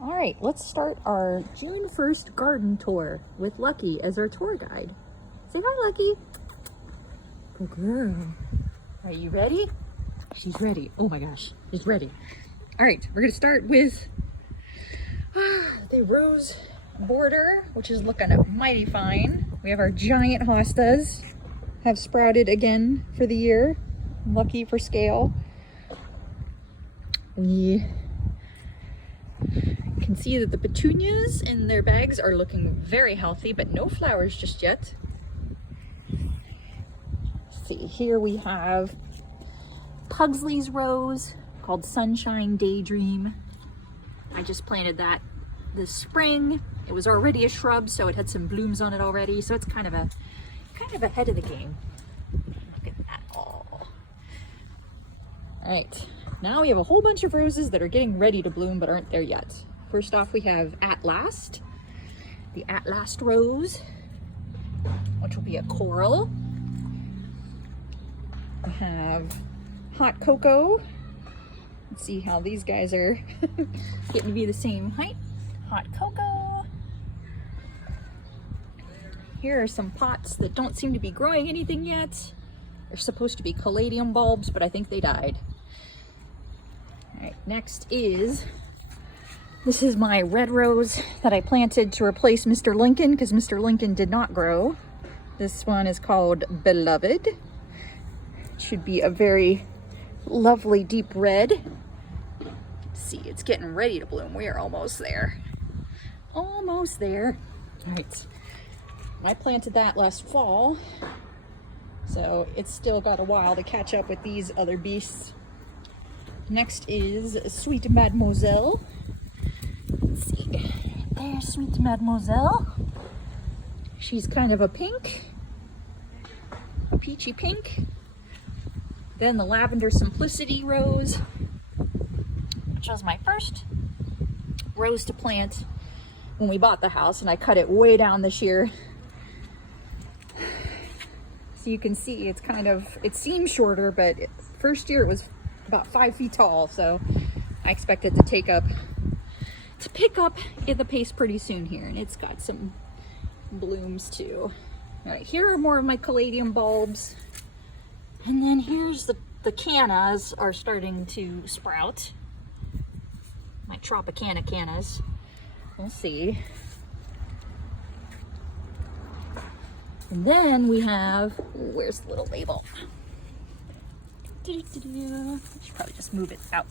All right, let's start our June 1st garden tour with Lucky as our tour guide. Say hi, Lucky. Good girl. Are you ready? She's ready. Oh my gosh, she's ready. All right, we're gonna start with the rose border, which is looking mighty fine. We have our giant hostas, have sprouted again for the year. Lucky for scale. We can see that the petunias in their bags are looking very healthy, but no flowers just yet. Let's see, here we have Pugsley's rose called Sunshine Daydream. I just planted that this spring. It was already a shrub, so it had some blooms on it already, so it's kind of ahead of the game. Look at that. All right, now we have a whole bunch of roses that are getting ready to bloom but aren't there yet. First off, we have At Last, the At Last rose, which will be a coral. We have Hot Cocoa. Let's see how these guys are getting to be the same height. Hot Cocoa. Here are some pots that don't seem to be growing anything yet. They're supposed to be caladium bulbs, but I think they died. All right, next is, this is my red rose that I planted to replace Mr. Lincoln because Mr. Lincoln did not grow. This one is called Beloved. It should be a very lovely deep red. Let's see, it's getting ready to bloom. We are almost there. Almost there. All right. I planted that last fall, so it's still got a while to catch up with these other beasts. Next is Sweet Mademoiselle. Let's see, there's Sweet Mademoiselle. She's kind of a pink, a peachy pink. Then the Lavender Simplicity rose, which was my first rose to plant when we bought the house, and I cut it way down this year. So you can see it's it seems shorter, but first year it was about 5 feet tall, so I expect it to pick up at the pace pretty soon here, and it's got some blooms too. All right, here are more of my caladium bulbs, and then here's the cannas are starting to sprout. My Tropicana cannas. We'll see. And then we have, where's the little label? I should probably just move it out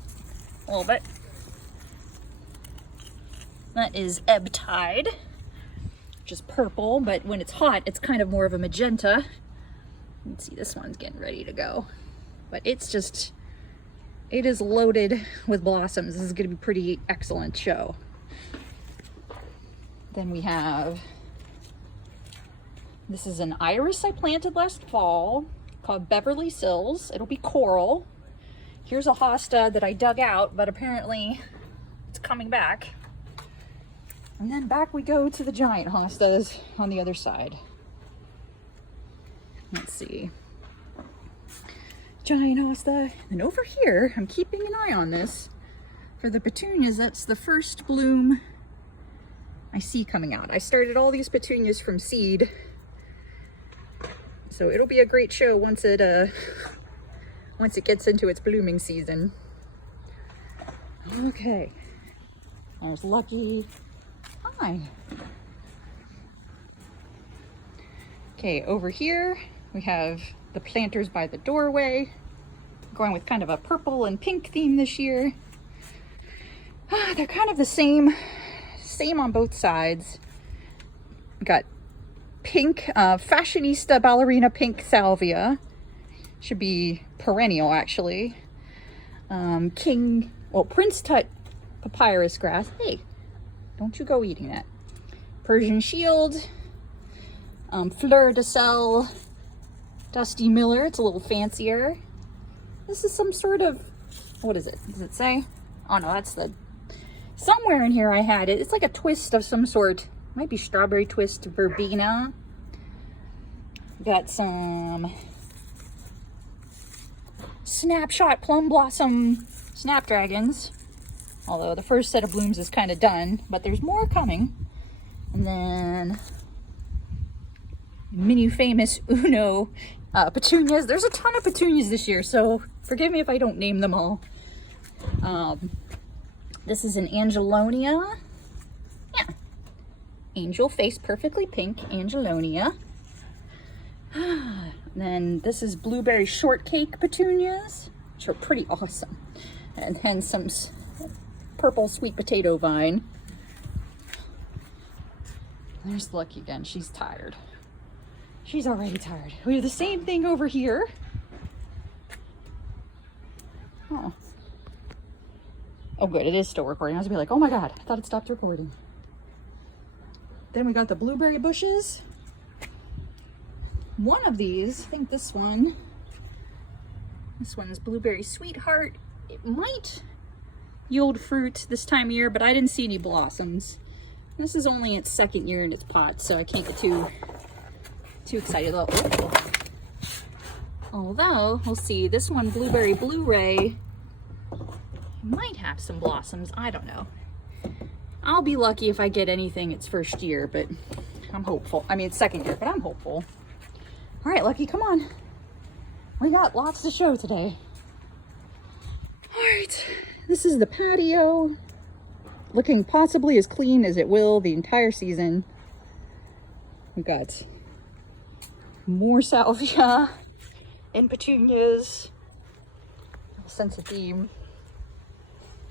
a little bit. That is Ebb Tide, which is purple, but when it's hot, it's kind of more of a magenta. You can see this one's getting ready to go. But it is loaded with blossoms. This is gonna be a pretty excellent show. Then we have, this is an iris I planted last fall called Beverly Sills. It'll be coral. Here's a hosta that I dug out, but apparently it's coming back. And then back we go to the giant hostas on the other side. Let's see. Giant hosta. And over here, I'm keeping an eye on this. For the petunias, that's the first bloom I see coming out. I started all these petunias from seed, so it'll be a great show once it gets into its blooming season. Okay, there's Lucky. Hi. Okay, over here we have the planters by the doorway, going with kind of a purple and pink theme this year. They're kind of the same on both sides. We got pink, fashionista ballerina pink salvia. Should be perennial actually. Prince Tut papyrus grass. Hey, don't you go eating that. Persian shield. Fleur de Sel Dusty Miller. It's a little fancier. This is some sort of, what is it? Does it say? Oh no, that's somewhere in here I had it. It's like a twist of some sort. Might be strawberry twist verbena. Got some Snapshot Plum Blossom Snapdragons. Although the first set of blooms is kind of done, but there's more coming. And then mini famous Uno petunias. There's a ton of petunias this year, so forgive me if I don't name them all. This is an Angelonia. Yeah. Angel face, perfectly pink Angelonia. Then this is blueberry shortcake petunias, which are pretty awesome. And then some purple sweet potato vine. There's Lucky again. She's tired. She's already tired. We have the same thing over here. Oh. Oh, good. It is still recording. I was gonna be like, oh my God, I thought it stopped recording. Then we got the blueberry bushes. One of these, I think this one is Blueberry Sweetheart. It might yield fruit this time of year, but I didn't see any blossoms. This is only its second year in its pot, so I can't get too excited. Although, we'll see, this one, Blueberry Blu-ray, might have some blossoms. I don't know. I'll be lucky if I get anything its first year, but I'm hopeful. I mean, it's second year, but I'm hopeful. All right, Lucky, come on. We got lots to show today. All right, this is the patio. Looking possibly as clean as it will the entire season. We've got more salvia and petunias. Sense of theme.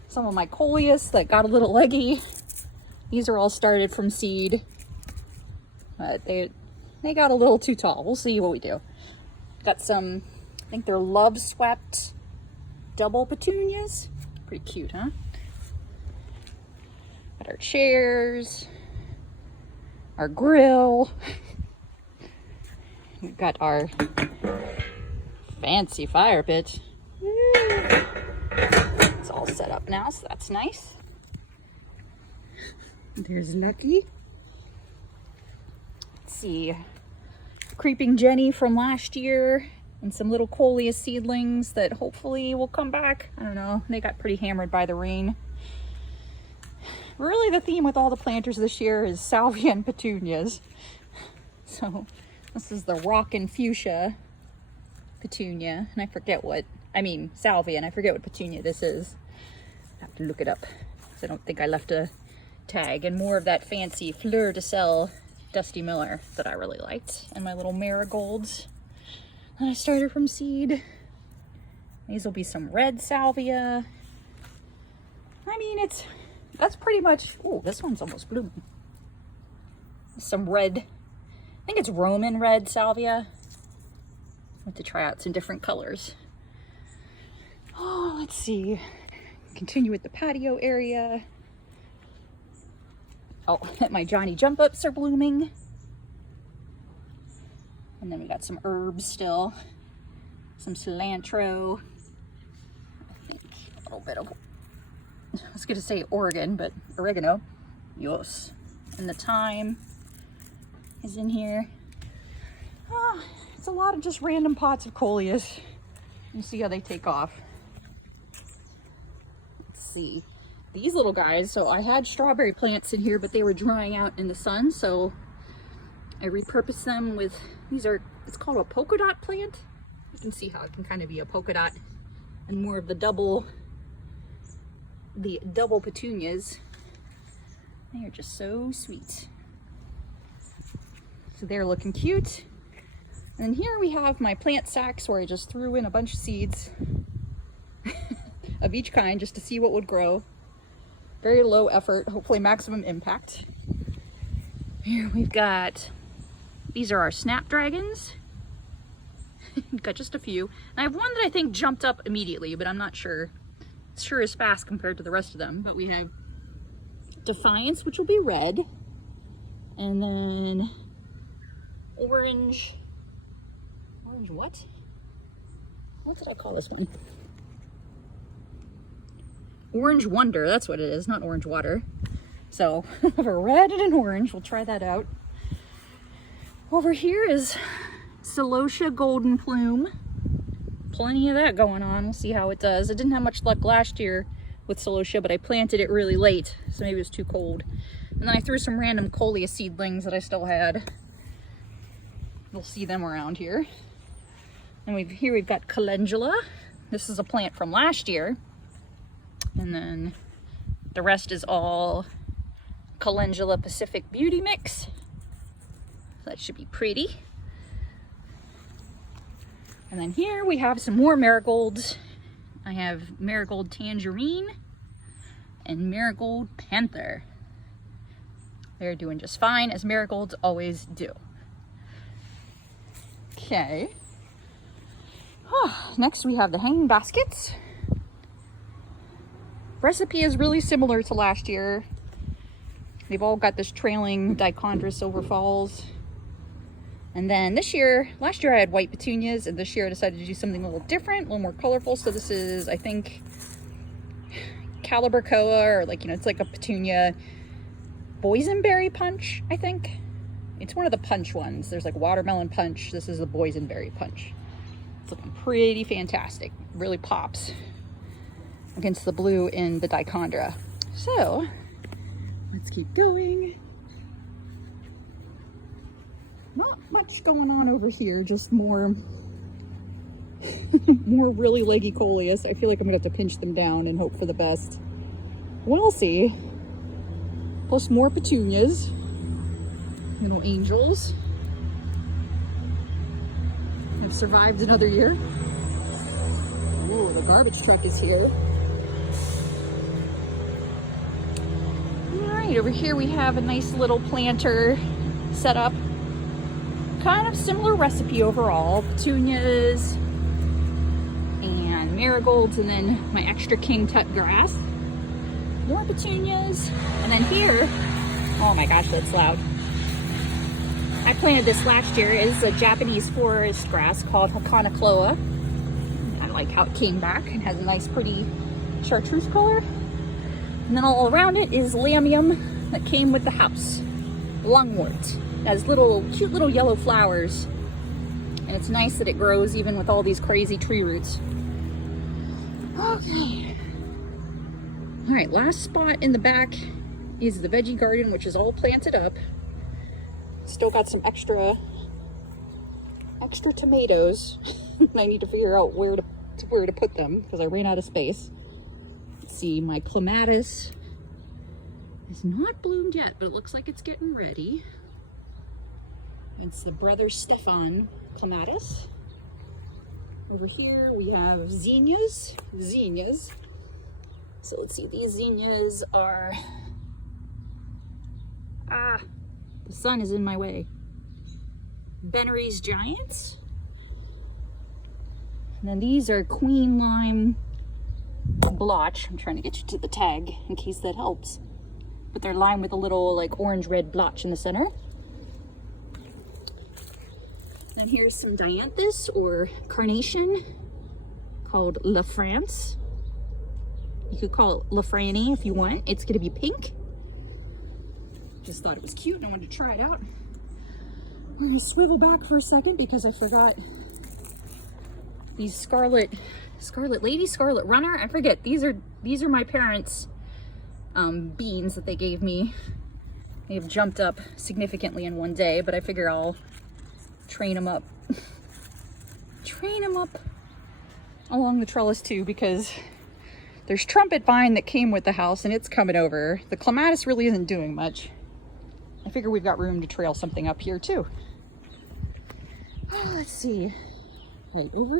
Some of my coleus that got a little leggy. These are all started from seed. But they got a little too tall. We'll see what we do. Got some, I think they're Love Swept double petunias. Pretty cute, huh? Got our chairs, our grill. We've got our fancy fire pit. It's all set up now, so that's nice. There's Lucky. Let's see. Creeping Jenny from last year and some little coleus seedlings that hopefully will come back. I don't know. They got pretty hammered by the rain. Really, the theme with all the planters this year is salvia and petunias. So this is the Rockin' Fuchsia petunia, and I forget what, I mean salvia, and I forget what petunia this is. I have to look it up because I don't think I left a tag. And more of that fancy Fleur de Sel Dusty Miller that I really liked, and my little marigolds that I started from seed. These will be some red salvia. I mean, that's pretty much, oh, this one's almost blooming. Some red, I think it's Roman red salvia. I have to try out some different colors. Oh, let's see. Continue with the patio area. Oh, my Johnny Jump Ups are blooming. And then we got some herbs still. Some cilantro. I think a little bit of, I was going to say Oregon, but oregano. Yes. And the thyme is in here. Oh, it's a lot of just random pots of coleus. You see how they take off. Let's see. These little guys, so I had strawberry plants in here, but they were drying out in the sun, so I repurposed them with, it's called a polka dot plant. You can see how it can kind of be a polka dot, and more of the double petunias. They are just so sweet. So they're looking cute. And here we have my plant sacks where I just threw in a bunch of seeds of each kind just to see what would grow. Very low effort, hopefully maximum impact. Here we've got, these are our snapdragons. Got just a few. And I have one that I think jumped up immediately, but I'm not sure. It sure is fast compared to the rest of them. But we have Defiance, which will be red. And then orange what? What did I call this one? Orange Wonder, that's what it is, not orange water. So, a red and an orange, we'll try that out. Over here is Celosia Golden Plume. Plenty of that going on, we'll see how it does. It didn't have much luck last year with celosia, but I planted it really late, so maybe it was too cold. And then I threw some random coleus seedlings that I still had. You'll see them around here. And here we've got calendula. This is a plant from last year. And then the rest is all Calendula Pacific Beauty Mix. That should be pretty. And then here we have some more marigolds. I have Marigold Tangerine and Marigold Panther. They're doing just fine, as marigolds always do. Okay. Next we have the hanging baskets. Recipe is really similar to last year. They've all got this trailing Dichondra Silver Falls. And then last year I had white petunias, and this year I decided to do something a little different, a little more colorful. So this is, I think, Calibrachoa, or it's like a petunia boysenberry punch, I think. It's one of the punch ones. There's like watermelon punch. This is the boysenberry punch. It's looking pretty fantastic. Really pops against the blue in the Dichondra. So let's keep going. Not much going on over here, just more really leggy coleus. I feel like I'm gonna have to pinch them down and hope for the best. We'll see. Plus more petunias, little angels. I've survived another year. Oh, the garbage truck is here. All right, over here we have a nice little planter set up. Kind of similar recipe overall. Petunias and marigolds, and then my extra king tut grass. More petunias, and then here, oh my gosh, that's loud. I planted this last year. It's a Japanese forest grass called Hakanakloa. I like how it came back and has a nice pretty chartreuse color. And then all around it is lamium that came with the house. Lungwort. It has cute little yellow flowers. And it's nice that it grows even with all these crazy tree roots. Okay. All right, last spot in the back is the veggie garden, which is all planted up. Still got some extra tomatoes. I need to figure out where to put them because I ran out of space. Let's see, my clematis is not bloomed yet, but it looks like it's getting ready. It's the Brother Stefan clematis. Over here we have zinnias. So let's see, these zinnias are, the sun is in my way. Bennery's Giants. And then these are Queen Lime Blotch. I'm trying to get you to the tag in case that helps. But they're lime with a little like orange-red blotch in the center. Then here's some Dianthus or Carnation called La France. You could call it La Franny if you want. It's gonna be pink. Just thought it was cute and I wanted to try it out. We're gonna swivel back for a second because I forgot these Scarlet Runner. I forget. These are my parents' beans that they gave me. They have jumped up significantly in one day, but I figure I'll train them up. Train them up along the trellis too, because there's trumpet vine that came with the house and it's coming over. The clematis really isn't doing much. I figure we've got room to trail something up here too. Let's see. Right over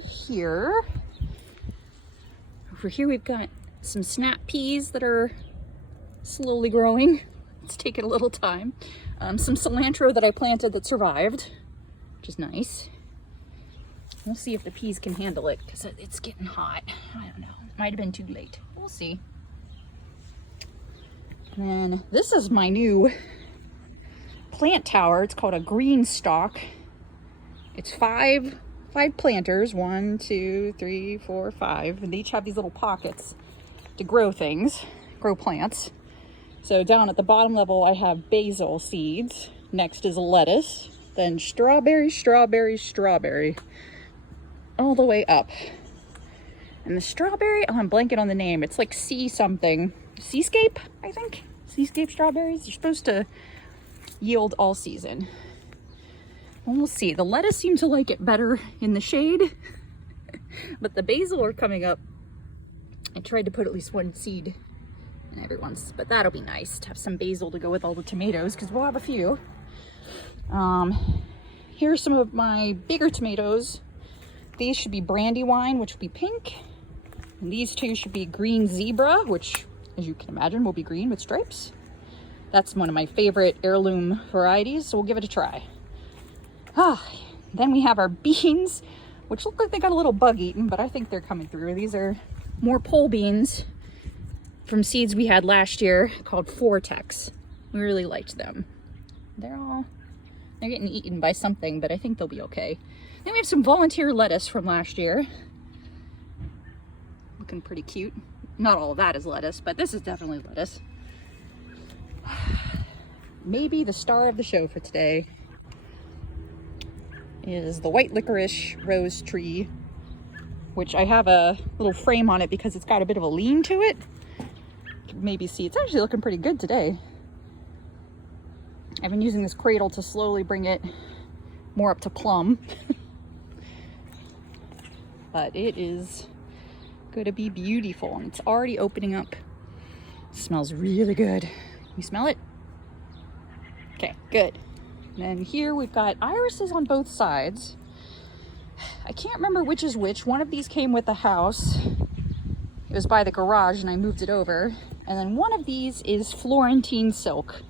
here we've got some snap peas that are slowly growing. It's taken a little time. Some cilantro that I planted that survived, which is nice. We'll see if the peas can handle it because it's getting hot. I don't know. Might have been too late. We'll see. And then this is my new plant tower. It's called a green stalk. It's five planters. 1, 2, 3, 4, 5. And they each have these little pockets to grow plants. So down at the bottom level, I have basil seeds. Next is lettuce. Then strawberry, all the way up. And the strawberry, oh, I'm blanking on the name. It's like sea something. Seascape, I think. Seascape strawberries. They're supposed to yield all season. And we'll see. The lettuce seems to like it better in the shade. But the basil are coming up. I tried to put at least one seed in everyone's, but that'll be nice to have some basil to go with all the tomatoes because we'll have a few. Here's some of my bigger tomatoes. These should be Brandywine, which will be pink. And these two should be Green Zebra, which, as you can imagine, will be green with stripes. That's one of my favorite heirloom varieties, so we'll give it a try. Then we have our beans, which look like they got a little bug eaten, but I think they're coming through. These are more pole beans from seeds we had last year called Vortex. We really liked them. They're getting eaten by something, but I think they'll be okay. Then we have some volunteer lettuce from last year. Looking pretty cute. Not all of that is lettuce, but this is definitely lettuce. Maybe the star of the show for today is the white licorice rose tree, which I have a little frame on it because it's got a bit of a lean to it. You can maybe see it's actually looking pretty good today. I've been using this cradle to slowly bring it more up to plum. But it is going to be beautiful, and it's already opening up. It smells really good. You smell it? Okay, good. And then here we've got irises on both sides. I can't remember which is which. One of these came with the house. It was by the garage and I moved it over. And then one of these is Florentine silk.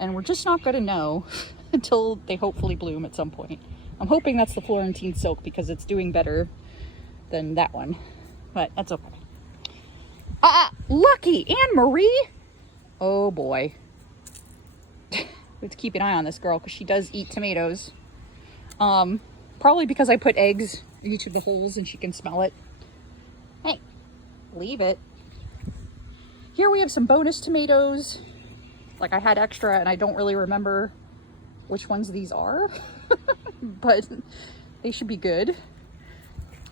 And we're just not going to know until they hopefully bloom at some point. I'm hoping that's the Florentine silk because it's doing better than that one. But that's okay. Lucky Anne Marie! Oh boy. We have to keep an eye on this girl because she does eat tomatoes. Probably because I put eggs in each of the holes and she can smell it. Hey, leave it. Here we have some bonus tomatoes. Like I had extra and I don't really remember which ones these are, but they should be good.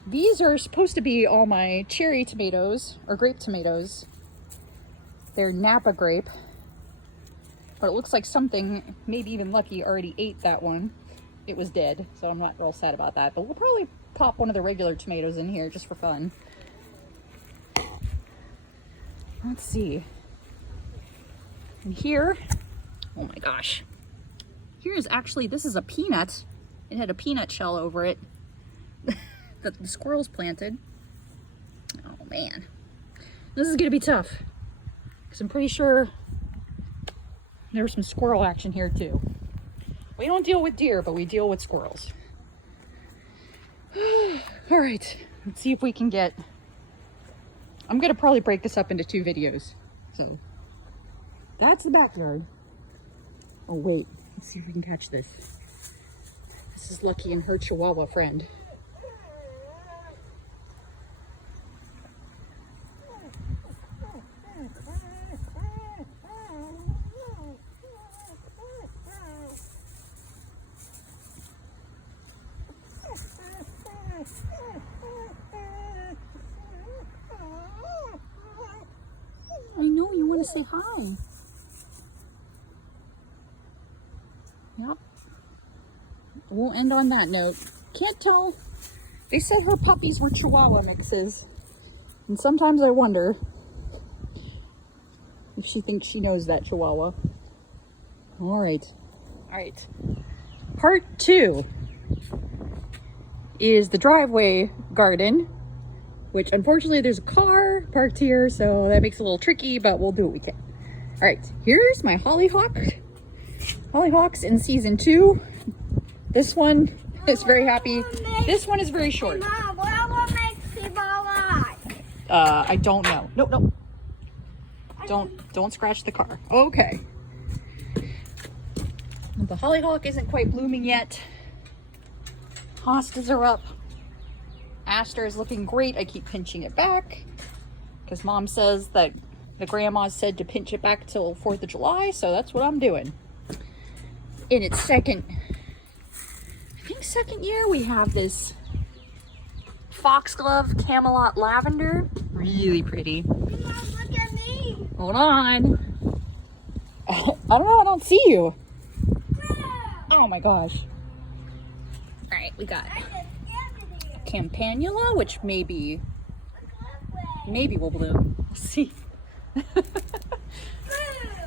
These are supposed to be all my cherry tomatoes or grape tomatoes. They're Napa grape, but it looks like something, maybe even Lucky, already ate that one. It was dead, so I'm not real sad about that, but we'll probably pop one of the regular tomatoes in here just for fun. Let's see. And here, oh my gosh, here's actually, this is a peanut. It had a peanut shell over it that the squirrels planted. Oh man, this is gonna be tough because I'm pretty sure there was some squirrel action here too. We don't deal with deer, but we deal with squirrels. All right, let's see if we can get, I'm gonna probably break this up into 2 videos. So that's the backyard. Oh wait, let's see if we can catch this. This is Lucky and her Chihuahua friend. I know you want to say hi. Yep. We'll end on that note. Can't tell. They said her puppies were Chihuahua mixes. And sometimes I wonder if she thinks she knows that Chihuahua. All right. All right. Part 2 is the driveway garden, which unfortunately there's a car parked here, so that makes it a little tricky, but we'll do what we can. All right, here's my hollyhock. Hollyhocks in season 2. This one is very happy. This one is very short. Mom, what makes people alive? I don't know. No. Don't scratch the car. Okay. The hollyhock isn't quite blooming yet. Hostas are up. Aster is looking great. I keep pinching it back because Mom says that the grandma said to pinch it back till 4th of July, so that's what I'm doing. In its second year, we have this foxglove camelot lavender. Really pretty. Mom, look at me. Hold on. I don't know, I don't see you. Oh my gosh. All right, we got Campanula, which maybe will bloom. We'll see.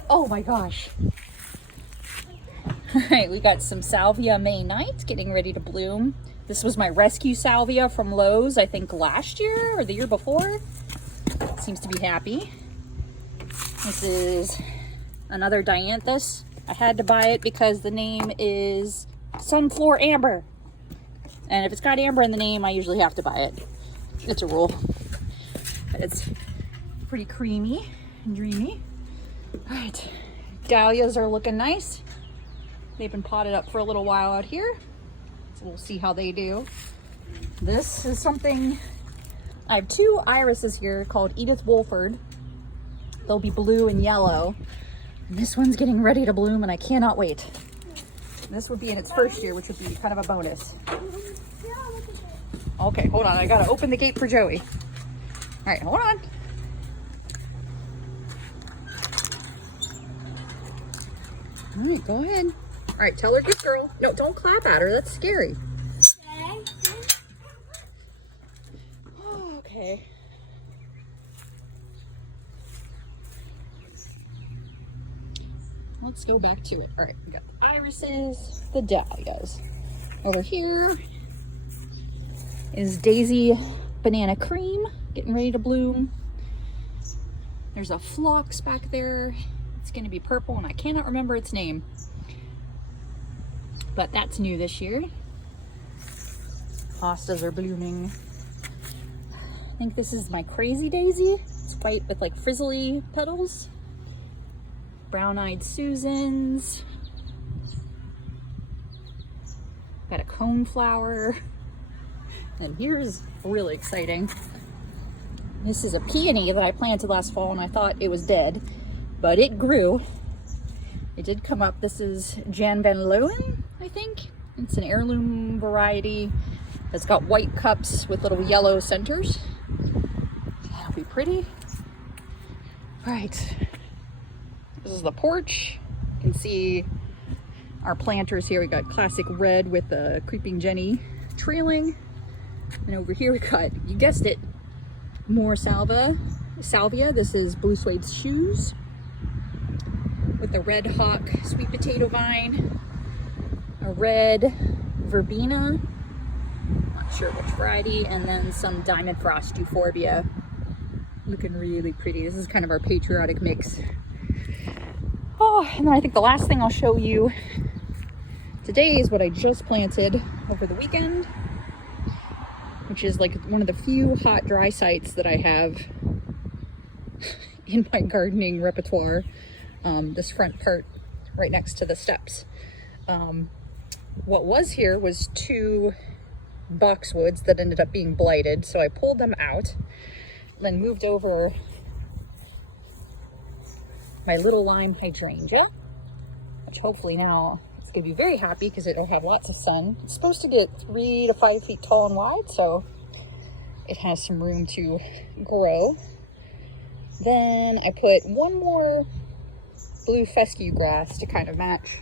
Oh my gosh. All right, we got some Salvia May Night getting ready to bloom. This was my rescue salvia from Lowe's, I think last year or the year before. Seems to be happy. This is another Dianthus. I had to buy it because the name is Sunflower Amber. And if it's got amber in the name, I usually have to buy it. It's a rule. But it's pretty creamy and dreamy. All right, dahlias are looking nice. They've been potted up for a little while out here. So we'll see how they do. This is something, I have two irises here called Edith Wolford. They'll be blue and yellow. And this one's getting ready to bloom and I cannot wait. This would be in its first year, which would be kind of a bonus. Okay, hold on. I gotta open the gate for Joey. All right, hold on. All right, go ahead. All right, tell her good girl. No, don't clap at her. That's scary. Oh, okay. Let's go back to it. All right, we got the irises, the dahlias. Over here is Daisy Banana Cream, getting ready to bloom. There's a phlox back there. It's gonna be purple and I cannot remember its name. But that's new this year. Hostas are blooming. I think this is my Crazy Daisy. It's white with like frizzly petals. Brown-eyed Susans. Got a coneflower. And here's really exciting. This is a peony that I planted last fall and I thought it was dead, but it grew. It did come up. This is Jan van Leeuwen, I think. It's an heirloom variety. It's got white cups with little yellow centers. That'll be pretty. All right. This is the porch. You can see our planters here. We got classic red with the creeping Jenny trailing. And over here we got, you guessed it, more salvia. This is Blue Suede Shoes with the red hawk sweet potato vine, a red verbena, not sure which variety, and then some diamond frost euphorbia. Looking really pretty. This is kind of our patriotic mix. Oh, and then I think the last thing I'll show you today is what I just planted over the weekend, which is like one of the few hot dry sites that I have in my gardening repertoire. This front part right next to the steps. What was here was 2 boxwoods that ended up being blighted, so I pulled them out, then moved over my little lime hydrangea, which hopefully now it's gonna be very happy because it'll have lots of sun. It's supposed to get 3 to 5 feet tall and wide, so it has some room to grow. Then I put one more blue fescue grass to kind of match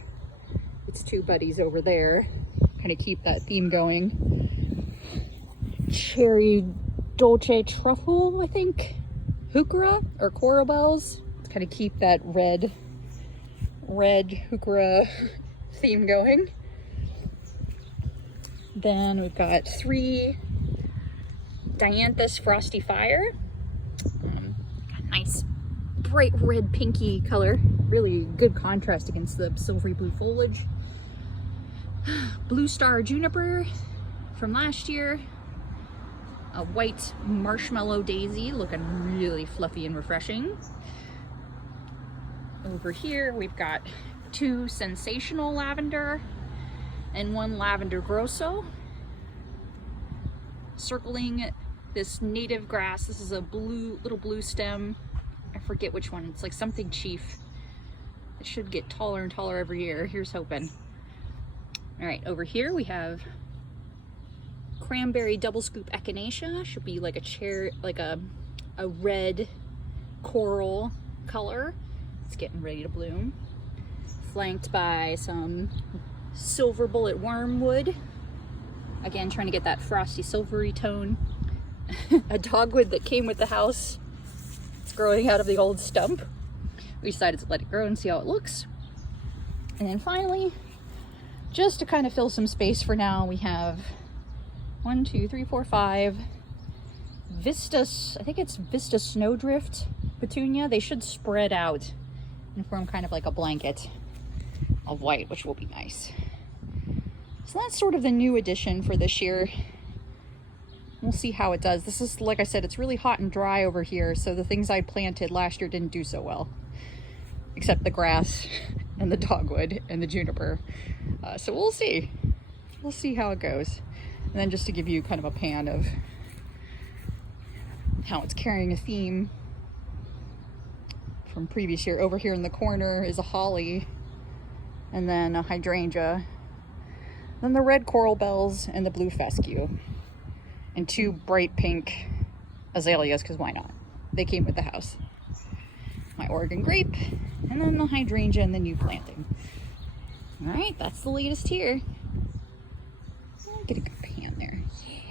its 2 buddies over there, kind of keep that theme going. Cherry Dolce Truffle, I think, heuchera or coral bells, kind of keep that red heuchera theme going. Then we've got 3 Dianthus Frosty Fire. Got nice bright red pinky color, really good contrast against the silvery blue foliage. Blue Star Juniper from last year. A white Marshmallow Daisy, looking really fluffy and refreshing. Over here we've got 2 Sensational Lavender and 1 Lavender Grosso. Circling this native grass. This is a little blue stem. I forget which one. It's like something chief. It should get taller and taller every year. Here's hoping. All right, over here we have cranberry double scoop echinacea. Should be like a cherry, like a red coral color. It's getting ready to bloom. Flanked by some silver bullet wormwood. Again, trying to get that frosty silvery tone. A dogwood that came with the house. It's growing out of the old stump. We decided to let it grow and see how it looks. And then finally, just to kind of fill some space for now, we have 1, 2, 3, 4, 5 Vista, I think it's Vista Snowdrift petunia. They should spread out and form kind of like a blanket of white, which will be nice. So that's sort of the new addition for this year. We'll see how it does. This is, like I said, it's really hot and dry over here, so the things I planted last year didn't do so well. Except the grass and the dogwood and the juniper. So we'll see. We'll see how it goes. And then just to give you kind of a pan of how it's carrying a theme from previous year. Over here in the corner is a holly, and then a hydrangea, then the red coral bells and the blue fescue, and 2 bright pink azaleas, because why not? They came with the house. My Oregon grape, and then the hydrangea and the new planting. All right, that's the latest here. I'll get a good pan there. Yeah.